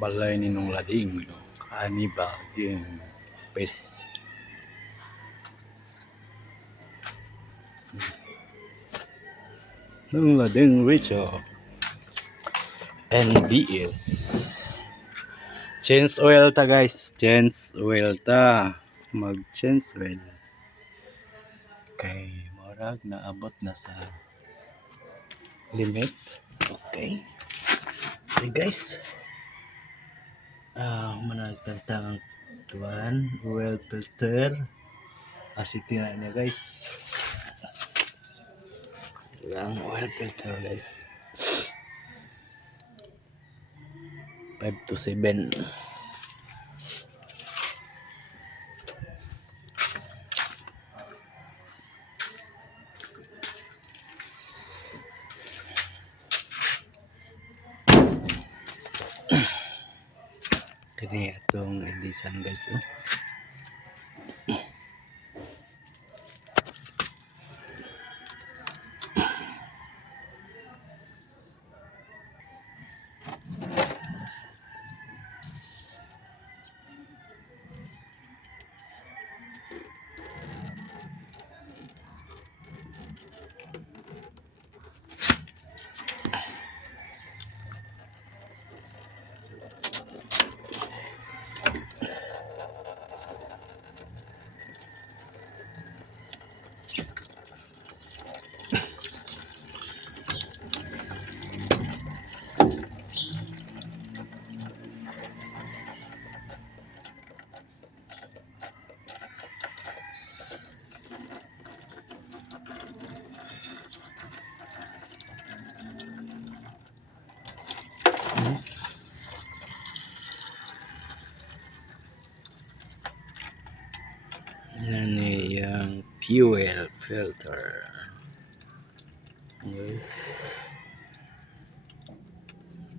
balay ni nung lading no kaniba din pes nung lading Richo NBS change oil ta guys, change oil ta, mag change oil kay morag naabot na sa limit. Okay, okay guys, managtagtang tuan oil filter asitin na guys, ang oil filter guys 5 to 7. Kini atong ilisan guys oh. Nani yang fuel filter guys,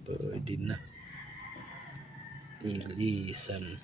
pwede na ilisan.